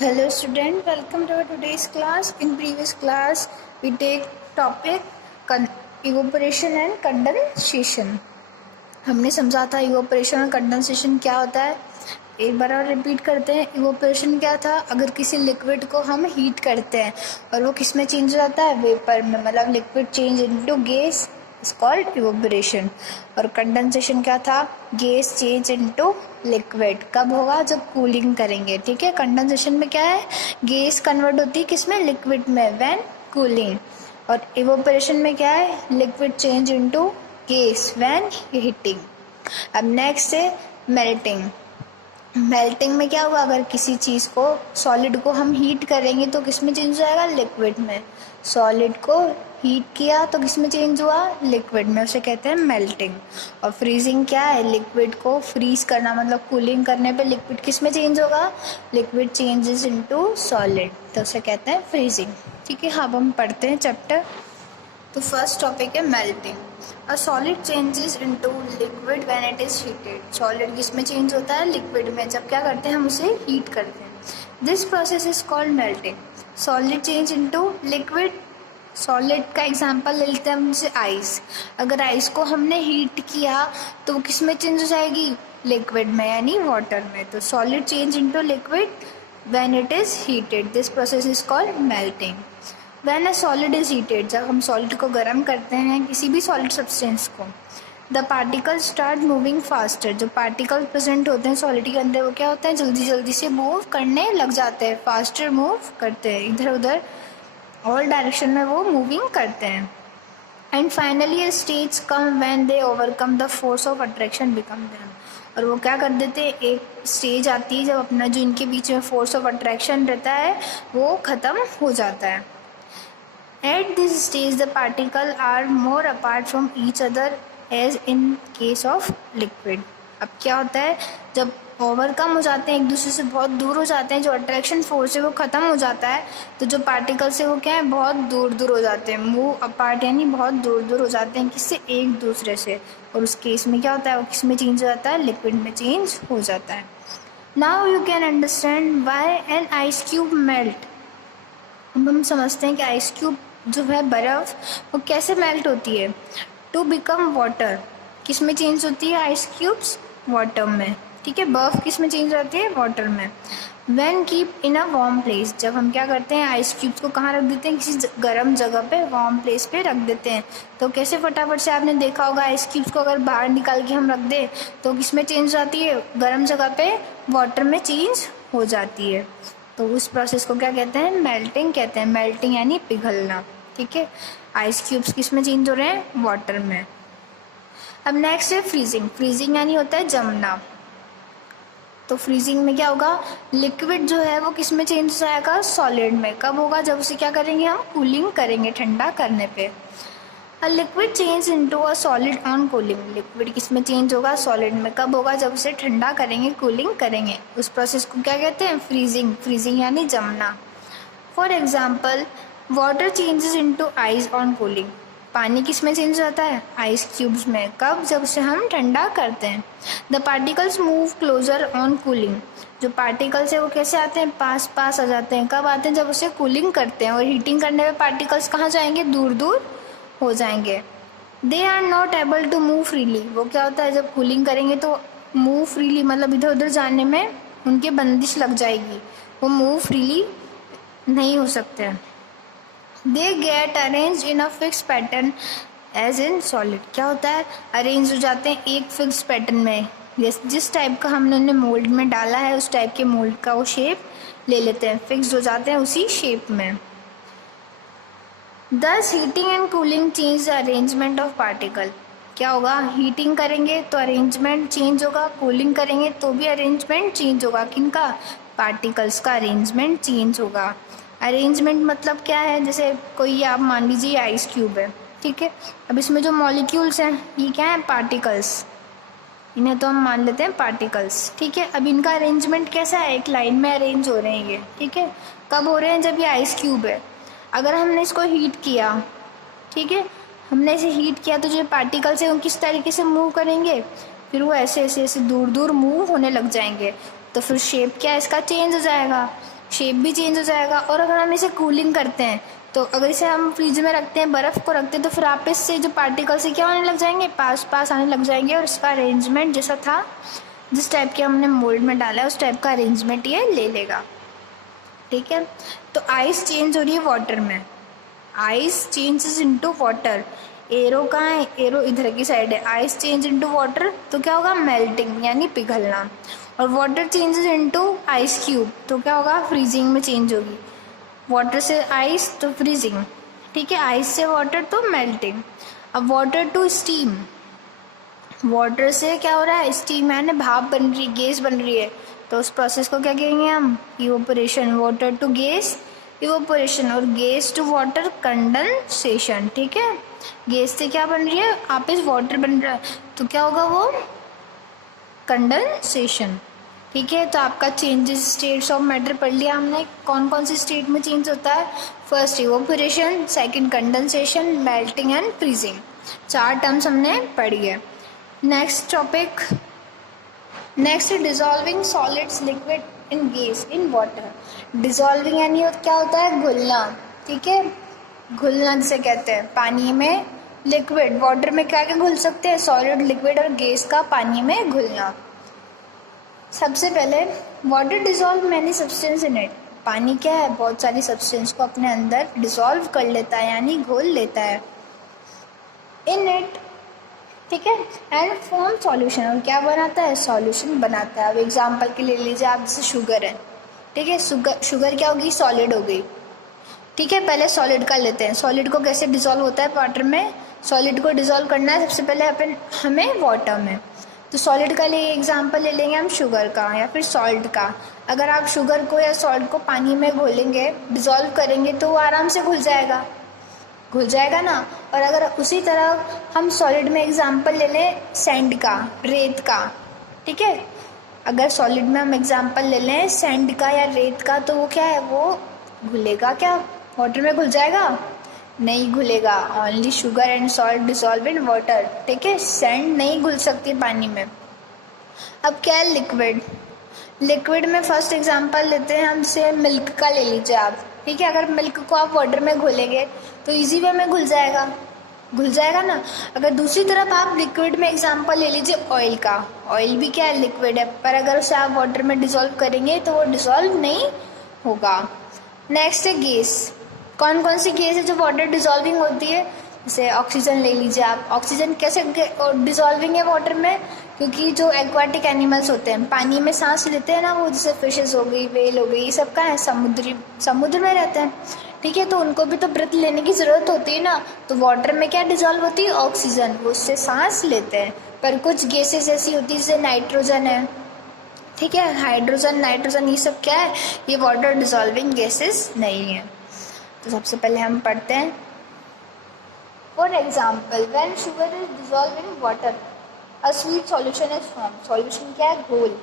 Hello student, welcome to our today's class. In previous class, we take topic evaporation and condensation. हमने समझा था evaporation और condensation क्या होता है. एक बार और रिपीट करते हैं. evaporation क्या था? अगर किसी लिक्विड को हम हीट करते हैं और वो किस में चेंज हो जाता है, वेपर में, मतलब liquid change into gas is called evaporation. और कंडेंसेशन क्या था? Gas change into liquid. कब होगा? जब कूलिंग करेंगे. ठीक है. कंडेंसेशन में क्या है? गैस कन्वर्ट होती है किस में? लिक्विड में, व्हेन कूलिंग. और इवोपरेशन में क्या है? Liquid change into gas when heating. अब नेक्स्ट है मेल्टिंग. मेल्टिंग में क्या हुआ? अगर किसी चीज़ को, सॉलिड को हम हीट करेंगे तो किस में चेंज हो जाएगा? लिक्विड में. सॉलिड को हीट किया तो किस में चेंज हुआ? लिक्विड में. उसे कहते हैं मेल्टिंग. और फ्रीजिंग क्या है? लिक्विड को फ्रीज करना, मतलब कूलिंग करने पे लिक्विड किस में चेंज होगा? लिक्विड चेंजेस इनटू सॉलिड, तो उसे कहते हैं फ्रीजिंग. ठीक है. अब हम पढ़ते हैं चैप्टर. तो फर्स्ट टॉपिक है melting. A solid changes into liquid when it is heated. Solid किस में चेंज होता है? लिक्विड में. जब क्या करते हैं? हम उसे हीट करते हैं. This process is called melting. Solid change into liquid. Solid का एग्जांपल ले लेते हैं हम, जैसे आइस. अगर आइस को हमने हीट किया तो वो किस में चेंज हो जाएगी? लिक्विड में, यानी वाटर में. तो solid change into liquid when it is heated. This process is called melting. When a solid is heated, जब हम सॉलिड को गर्म करते हैं, किसी भी सॉलिड सब्सटेंस को, the particle start moving faster. जो पार्टिकल प्रेजेंट होते हैं सॉलिड के अंदर, वो क्या होते हैं? जल्दी जल्दी से मूव करने लग जाते हैं. फास्टर मूव करते हैं, इधर उधर ऑल डायरेक्शन में वो मूविंग करते हैं. And finally a stage come when they overcome the force of attraction become them. और वो क्या कर देते हैं? एक स्टेज आती है जब अपना जो इनके बीच में फोर्स ऑफ अट्रैक्शन रहता है वो ख़त्म हो जाता है. At this stage, the particles are more apart from each other as in case of liquid. अब क्या होता है? जब ओवरकम हो जाते हैं, एक दूसरे से बहुत दूर हो जाते हैं, जो अट्रैक्शन फोर्स है वो ख़त्म हो जाता है, तो जो पार्टिकल्स है वो क्या है? बहुत दूर दूर हो जाते हैं. मूव अपार्ट यानी बहुत दूर दूर हो जाते हैं. किससे? एक दूसरे से. और उस केस में क्या होता है? वो किस में चेंज हो जाता है? लिक्विड में चेंज हो जाता है. Now you can understand why an ice cube melt. अब हम समझते हैं कि आइस क्यूब जो है, बर्फ़, वो कैसे मेल्ट होती है. To become water. किस में चेंज होती है आइस क्यूब्स? वाटर में. ठीक है. बर्फ़ किस में चेंज होती है? वाटर में. When keep in a warm place. जब हम क्या करते हैं? आइस क्यूब्स को कहाँ रख देते हैं? किसी गर्म जगह पे, वार्म प्लेस पे रख देते हैं. तो कैसे फटाफट से आपने देखा होगा, आइस क्यूब्स को अगर बाहर निकाल के हम रख दें तो किस में चेंज हो जाती है? गर्म जगह पे वाटर में चेंज हो जाती है. तो उस प्रोसेस को क्या कहते हैं? मेल्टिंग कहते हैं. मेल्टिंग यानी पिघलना. ठीक है. आइस क्यूब्स किस में चेंज हो रहे हैं? वाटर में. अब नेक्स्ट है फ्रीजिंग. फ्रीजिंग यानी होता है जमना. तो फ्रीजिंग में क्या होगा? लिक्विड जो है वो किस में चेंज हो जाएगा? सॉलिड में. कब होगा? जब उसे क्या करेंगे? हम कूलिंग करेंगे, ठंडा करने पे. A liquid change into a solid on cooling. Liquid किस में चेंज होगा? सॉलिड में. कब होगा? जब उसे ठंडा करेंगे, कूलिंग करेंगे. उस प्रोसेस को क्या कहते हैं? फ्रीजिंग. फ्रीजिंग यानी जमना. For example, water changes into ice on cooling. पानी किस में चेंज होता है? आइस क्यूब्स में. कब? जब उसे हम ठंडा करते हैं. The particles move closer on cooling. जो पार्टिकल्स है वो कैसे आते हैं? पास पास आ जाते हैं. कब आते हैं? जब उसे कूलिंग करते हैं. और हीटिंग करने में पार्टिकल्स कहाँ जाएंगे? दूर दूर हो जाएंगे. They are not able to move freely. वो क्या होता है? जब कूलिंग करेंगे तो मूव फ्रीली, मतलब इधर उधर जाने में उनके बंदिश लग जाएगी, वो मूव फ्रीली नहीं हो सकते हैं. They get arrange in a fix pattern as in solid. क्या होता है? अरेंज हो जाते हैं एक फिक्स पैटर्न में. जिस टाइप का हमने उन्हें मोल्ड में डाला है उस टाइप के मोल्ड का वो शेप ले लेते हैं. फिक्स हो जाते हैं उसी शेप में. दस heating and cooling change the arrangement of particle. क्या होगा? हीटिंग करेंगे तो अरेंजमेंट चेंज होगा, कूलिंग करेंगे तो भी अरेंजमेंट चेंज होगा. किनका? पार्टिकल्स का अरेंजमेंट चेंज होगा. अरेंजमेंट मतलब क्या है? जैसे कोई आप मान लीजिए आइस क्यूब है. ठीक है. अब इसमें जो मॉलिक्यूल्स हैं ये क्या है? पार्टिकल्स. इन्हें तो हम मान लेते हैं पार्टिकल्स. ठीक है. अब इनका अरेंजमेंट कैसा है? एक लाइन में अरेंज हो रहे हैं ये. ठीक है. कब हो रहे हैं? जब ये आइस क्यूब है. अगर हमने इसको हीट किया, ठीक है, हमने इसे हीट किया तो जो पार्टिकल्स हैं वो किस तरीके से मूव करेंगे? फिर वो ऐसे ऐसे ऐसे दूर दूर मूव होने लग जाएंगे. तो फिर शेप क्या है इसका? चेंज हो जाएगा. शेप भी चेंज हो जाएगा। और अगर हम इसे कूलिंग करते हैं तो अगर इसे हम फ्रिज में रखते हैं, बर्फ़ को रखते हैं, तो फिर आपस से जो पार्टिकल्स है क्या होने लग जाएंगे, पास पास आने लग जाएंगे और इसका अरेंजमेंट जैसा था, जिस टाइप के हमने मोल्ड में डाला है उस टाइप का अरेंजमेंट ये ले लेगा। ठीक है, तो आइस चेंज हो रही है वाटर में, ice changes into water. Arrow कहाँ है, एरो इधर की साइड है। आइस चेंज इनटू वाटर तो क्या होगा, मेल्टिंग यानी पिघलना। और water changes into ice cube तो क्या होगा, फ्रीजिंग में चेंज होगी। वाटर से आइस तो फ्रीजिंग, ठीक है, आइस से वाटर तो मेल्टिंग। अब वाटर टू स्टीम, वाटर से क्या हो रहा है, स्टीम यानी भाप बन रही, गैस बन रही है, तो उस प्रोसेस को क्या कहेंगे हम, evaporation. Water to gas evaporation, और गैस टू वाटर कंडेंसेशन। ठीक है, गैस से क्या बन रही है, आपस वाटर बन रहा है, तो क्या होगा वो, कंडेंसेशन। ठीक है, तो आपका चेंजेस स्टेट्स ऑफ मैटर पढ़ लिया हमने, कौन कौन सी स्टेट में चेंज होता है। First evaporation, second condensation, melting and freezing, 4 terms हमने पढ़ी है। Next topic, next dissolving solids liquid in gas in water. Dissolving यानी क्या होता है, घुलना। ठीक है, घुलना जिसे कहते हैं, पानी में लिक्विड, वाटर में क्या क्या घुल सकते हैं, सॉलिड, लिक्विड और गैस का पानी में घुलना। सबसे पहले water dissolve many substance in it, पानी क्या है, बहुत सारी सब्सटेंस को अपने अंदर डिजॉल्व कर लेता है यानी घोल लेता है, इन इट। ठीक है, एंड फॉर्म सॉल्यूशन, और क्या बनाता है, सॉल्यूशन बनाता है। अब एग्जांपल के लिए लीजिए आप, जैसे शुगर है, ठीक है, शुगर क्या होगी, सॉलिड हो गई। ठीक है, पहले सॉलिड का लेते हैं, सॉलिड को कैसे डिजॉल्व होता है वाटर में, सॉलिड को डिजॉल्व करना है सबसे पहले हमें वाटर में, तो सॉलिड का लिए एग्जांपल ले लेंगे हम शुगर का या फिर सॉल्ट का। अगर आप शुगर को या सॉल्ट को पानी में घोलेंगे, डिजॉल्व करेंगे, तो वो आराम से घुल जाएगा ना। और अगर उसी तरह हम सॉलिड में एग्जांपल ले लें सैंड का, रेत का, ठीक है, अगर सॉलिड में हम एग्जांपल ले लें सैंड का या रेत का, तो वो क्या है, वो घुलेगा क्या, वाटर में घुल जाएगा, नहीं घुलेगा। Only sugar and salt dissolve in water. ठीक है, सैंड नहीं घुल सकती पानी में। अब क्या है, लिक्विड। लिक्विड में फर्स्ट एग्जांपल लेते हैं हम, जैसे मिल्क का ले लीजिए आप। ठीक है, अगर मिल्क को आप वाटर में घोलेंगे तो इजी वे में घुल जाएगा ना। अगर दूसरी तरफ आप लिक्विड में एग्जांपल ले लीजिए ऑयल का, ऑयल भी क्या है, लिक्विड है, पर अगर उसे आप वाटर में डिसॉल्व करेंगे तो वो डिसॉल्व नहीं होगा। नेक्स्ट है गैस। कौन कौन सी गैस है जो वाटर डिसॉल्विंग होती है, जैसे ऑक्सीजन ले लीजिए आप। ऑक्सीजन कैसे डिसॉल्विंग है वाटर में, क्योंकि जो एक्वाटिक एनिमल्स होते हैं, पानी में सांस लेते हैं ना, वो जैसे फिशेस हो गई, व्हेल हो गई, ये सब का है, समुद्र में रहते हैं। ठीक है, तो उनको भी तो ब्रेथ लेने की ज़रूरत होती है ना, तो वाटर में क्या डिसॉल्व होती है, ऑक्सीजन, वो उससे सांस लेते हैं। पर कुछ गैसेस ऐसी होती है जैसे नाइट्रोजन है, ठीक है, हाइड्रोजन, नाइट्रोजन, ये सब क्या है, ये वाटर डिसॉल्विंग गैसेस नहीं है। तो सबसे पहले हम पढ़ते हैं, for example when sugar is dissolve in water a sweet solution is form. Solution क्या है, घोल।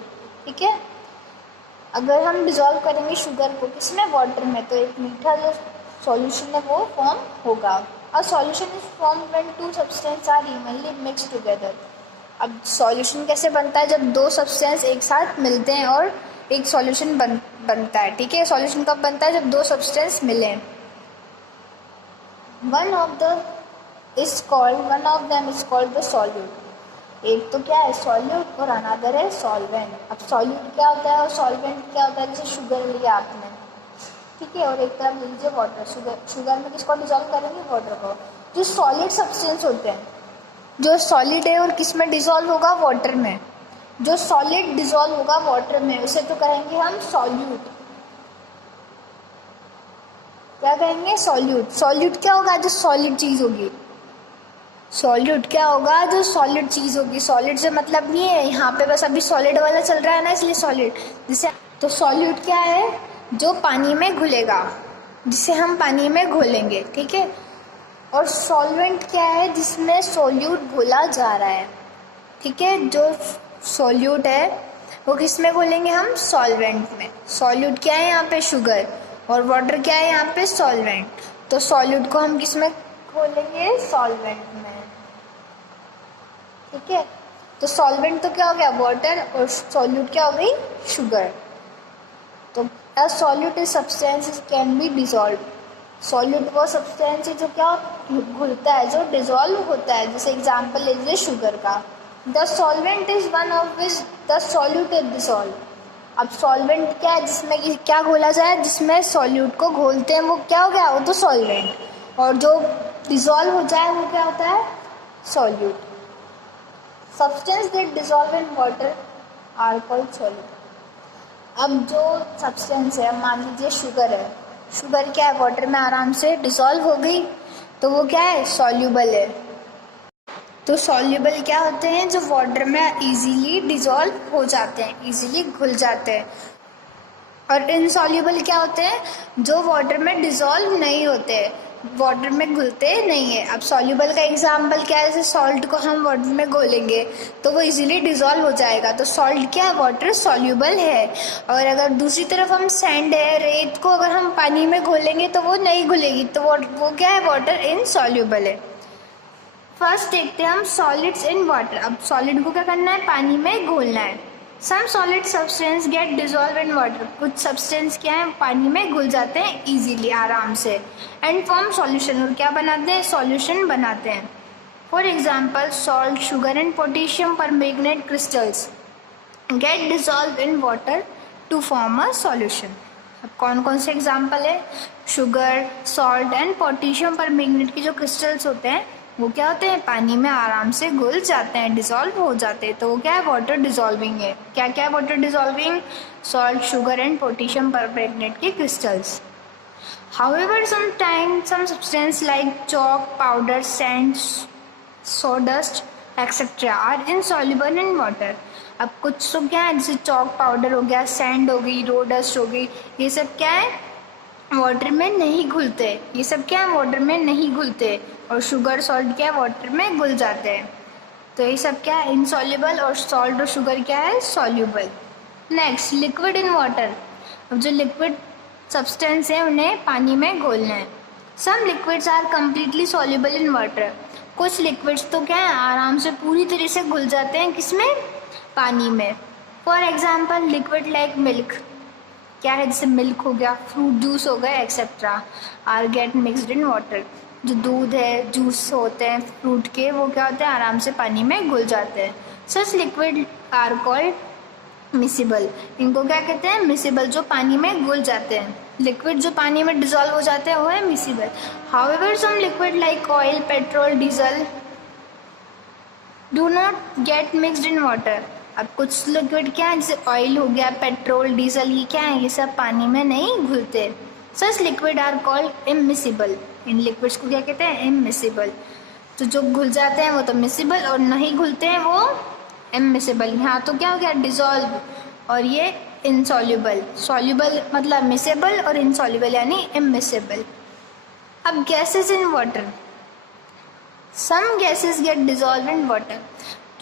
ठीक है, अगर हम डिसॉल्व करेंगे शुगर को किसमें, वाटर में, तो एक मीठा जो सॉल्यूशन है वो फॉर्म होगा। A solution is form when two substance are evenly mixed together. अब सॉल्यूशन कैसे बनता है, जब दो सब्सटेंस एक साथ मिलते हैं और एक सॉल्यूशन बनता है। ठीक है, सॉल्यूशन कब बनता है, जब दो सब्सटेंस मिले। One of them is called the solute. एक तो क्या है, सॉल्यूट, और अनदर है सॉल्वेंट। अब सॉल्यूट क्या होता है और सॉल्वेंट क्या होता है, जैसे शुगर लिया आपने, ठीक है, और एक तरफ ले लीजिए वाटर। शुगर में किसको डिसॉल्व करेंगे, वाटर को। जो सॉलिड सब्सटेंस होते हैं, जो सॉलिड है और किस में डिसॉल्व होगा, वाटर में। जो सॉलिड डिसॉल्व होगा वाटर में उसे तो कहेंगे हम सॉल्यूट। क्या कहेंगे, सॉल्यूट। सॉल्यूट क्या होगा, जो सॉलिड चीज होगी। सॉल्यूट क्या होगा, जो सॉलिड चीज होगी। सॉलिड से मतलब नहीं है, यहाँ पे बस अभी सॉलिड वाला चल रहा है ना, इसलिए सॉलिड। जिसे तो सॉल्यूट क्या है, जो पानी में घुलेगा, जिसे हम पानी में घोलेंगे। ठीक है, और सॉल्वेंट क्या है, जिसमें सोल्यूट घोला जा रहा है। ठीक है, जो सोल्यूट है वो किस में घोलेंगे हम, सॉल्वेंट में। सॉल्यूट क्या है यहाँ पे, शुगर, और वाटर क्या है यहाँ पे, सॉल्वेंट। तो सॉल्यूट को हम किस में घोलेंगे, सॉल्वेंट में। ठीक है, तो सॉल्वेंट तो क्या हो गया, वाटर, और सॉल्यूट क्या हो गई, शुगर। तो A solute is substance can be dissolved. Solute वो सब्सटेंस है जो क्या घुलता है, जो डिजॉल्व होता है. जैसे एग्जांपल लीजिए शुगर का. The solvent is one of which the solute is dissolve. अब सॉल्वेंट क्या है, जिसमें कि क्या घोला जाए, जिसमें सॉल्यूट को घोलते हैं वो क्या हो गया, वो तो सॉल्वेंट. और जो डिसॉल्व हो जाए वो क्या होता है, solute. Substance that dissolve in water are called solute. अब जो सब्सटेंस है, मान लीजिए शुगर है, शुगर क्या है, वाटर में आराम से डिसॉल्व हो गई तो वो क्या है, सॉल्यूबल है. तो सॉल्यूबल क्या होते हैं, जो वाटर में इजीली डिसॉल्व हो जाते हैं, इजीली घुल जाते हैं. और इनसॉल्यूबल क्या होते हैं, जो वाटर में डिसॉल्व नहीं होते, वाटर में घुलते नहीं है. अब सॉल्यूबल का एग्जांपल क्या है, जैसे सॉल्ट को हम वाटर में घोलेंगे तो वो इजीली डिसॉल्व हो जाएगा. तो सॉल्ट क्या है, वाटर सॉल्यूबल है. और अगर दूसरी तरफ हम सैंड है, रेत को अगर हम पानी में घोलेंगे तो वो नहीं घुलेगी, तो वो क्या है, वाटर इनसॉल्यूबल है. फर्स्ट देखते हैं हम सॉलिड्स इन वाटर. अब सॉलिड को क्या करना है, पानी में घोलना है. Some solid substance get dissolve in water. कुछ सब्सटेंस क्या है, पानी में घुल जाते हैं इजीली, आराम से. एंड फॉर्म सॉल्यूशन, और क्या बनाते हैं, सॉल्यूशन बनाते हैं. For example salt, sugar and potassium permanganate crystals get dissolve in water to form a solution. अब कौन कौन से एग्जाम्पल है, sugar, salt and potassium permanganate के जो क्रिस्टल्स होते हैं वो क्या होते हैं, पानी में आराम से घुल जाते हैं, डिसॉल्व हो जाते हैं. तो वो क्या है, वाटर डिसॉल्विंग है. क्या क्या है water dissolving, salt, sugar and potassium permanganate के crystals. However some substance like chalk, powder, sand, sawdust etcetera are insoluble in water. अब कुछ तो क्या है, जैसे चॉक पाउडर हो गया, सैंड हो गई, रोडस्ट हो गई, ये सब क्या है, वाटर में नहीं घुलते. ये सब क्या है, वाटर में नहीं घुलते. और शुगर, सॉल्ट क्या है, वाटर में घुल जाते हैं. तो ये सब क्या है, इनसॉल्युबल. और सॉल्ट और शुगर क्या है, soluble. Next, liquid in water. अब जो लिक्विड सब्सटेंस है उन्हें पानी में घोलना है. Some liquids are completely soluble in water. कुछ लिक्विड्स तो क्या है, आराम से पूरी तरह से घुल जाते हैं, किसमें, पानी में. For example liquid like milk, क्या है, जैसे मिल्क हो गया, फ्रूट जूस हो गया etcetera, are get mixed in water. जो दूध है, जूस होते हैं फ्रूट के, वो क्या होते हैं, आराम से पानी में घुल जाते हैं. सच लिक्विड आर कॉल्ड मिसिबल. इनको क्या कहते हैं, मिसिबल, जो पानी में घुल जाते हैं. लिक्विड जो पानी में डिसॉल्व हो जाते हैं वो है miscible. However some liquid like oil, petrol, diesel do not get mixed in water. अब कुछ लिक्विड क्या है, जैसे ऑयल हो गया, पेट्रोल, डीजल, ये क्या है, ये सब पानी में नहीं घुलते. Such liquid are called immiscible. इन लिक्विड्स को क्या कहते हैं, इमिसिबल. तो जो घुल जाते हैं वो तो मिसिबल, और नहीं घुलते हैं वो इमिसिबल. यहाँ तो क्या हो गया, डिजॉल्व, और ये इनसॉल्युबल. सॉल्युबल मतलब मिसिबल, और इनसॉल्युबल यानी इमिसिबल. अब gases in water. Some gases get dissolve in water.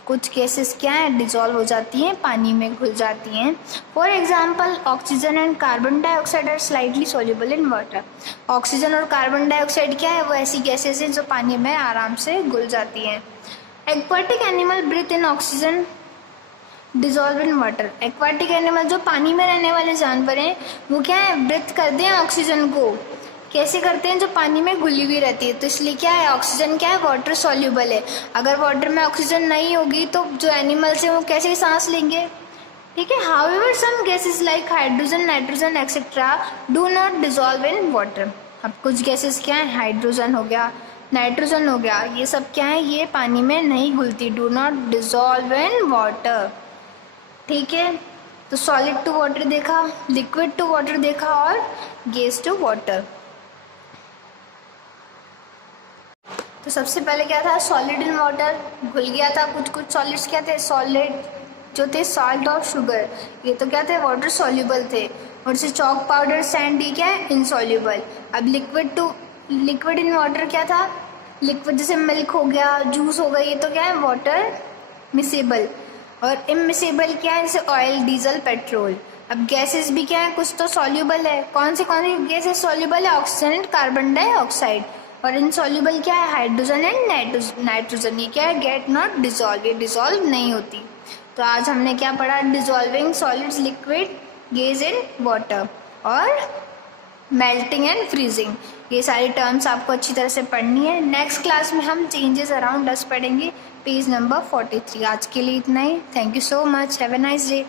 कुछ गैसेस क्या है, डिजॉल्व हो जाती हैं, पानी में घुल जाती हैं. For example oxygen and carbon dioxide are slightly soluble in water. Oxygen और कार्बन डाइऑक्साइड क्या है, वो ऐसी गैसेस हैं जो पानी में आराम से घुल जाती हैं. Aquatic animal breathe in oxygen dissolve in water. Aquatic animal जो पानी में रहने वाले जानवर हैं वो क्या है, ब्रीथ करते हैं ऑक्सीजन को. कैसे करते हैं, जो पानी में घुली हुई रहती है. तो इसलिए क्या है, ऑक्सीजन क्या है, वाटर सॉल्युबल है. अगर वाटर में ऑक्सीजन नहीं होगी तो जो एनिमल्स हैं वो कैसे सांस लेंगे, ठीक है. However some gases like hydrogen, nitrogen etcetera do not dissolve in water. अब कुछ गैसेस क्या है, हाइड्रोजन हो गया, नाइट्रोजन हो गया, ये सब क्या है, ये पानी में नहीं घुलती, do not dissolve in water. ठीक है. तो सॉलिड टू वाटर देखा, लिक्विड टू वाटर देखा, और गैस टू वाटर. तो सबसे पहले क्या था, सॉलिड इन वाटर, घुल गया था. कुछ कुछ सॉलिड्स क्या थे, सॉलिड जो थे, सॉल्ट और शुगर, ये तो क्या थे, वाटर सॉल्युबल थे. और जैसे चॉक, पाउडर, सैंड, ये क्या है, इनसॉल्युबल. अब लिक्विड इन वाटर क्या था, लिक्विड जैसे मिल्क हो गया, जूस हो गया, ये तो क्या है, वाटर मिसेबल. और इमिसेबल क्या है, जैसे ऑयल, डीजल, पेट्रोल. अब गैसेस भी क्या है, कुछ तो सॉल्युबल है. कौन सी गैसेस सॉल्युबल है, ऑक्सीजन एंड कार्बन डाइऑक्साइड. और इनसॉल्युबल क्या है, हाइड्रोजन एंड नाइट्रोजन. ये क्या है, गेट नॉट डिजॉल्व, ये डिजॉल्व नहीं होती. तो आज हमने क्या पढ़ा, dissolving solids, liquid, gas in water. और मेल्टिंग एंड फ्रीजिंग। ये सारी टर्म्स आपको अच्छी तरह से पढ़नी है। नेक्स्ट क्लास में हम चेंजेस अराउंड अस पढ़ेंगे, पेज नंबर 43। आज के लिए इतना ही। Thank you so much. Have a nice day.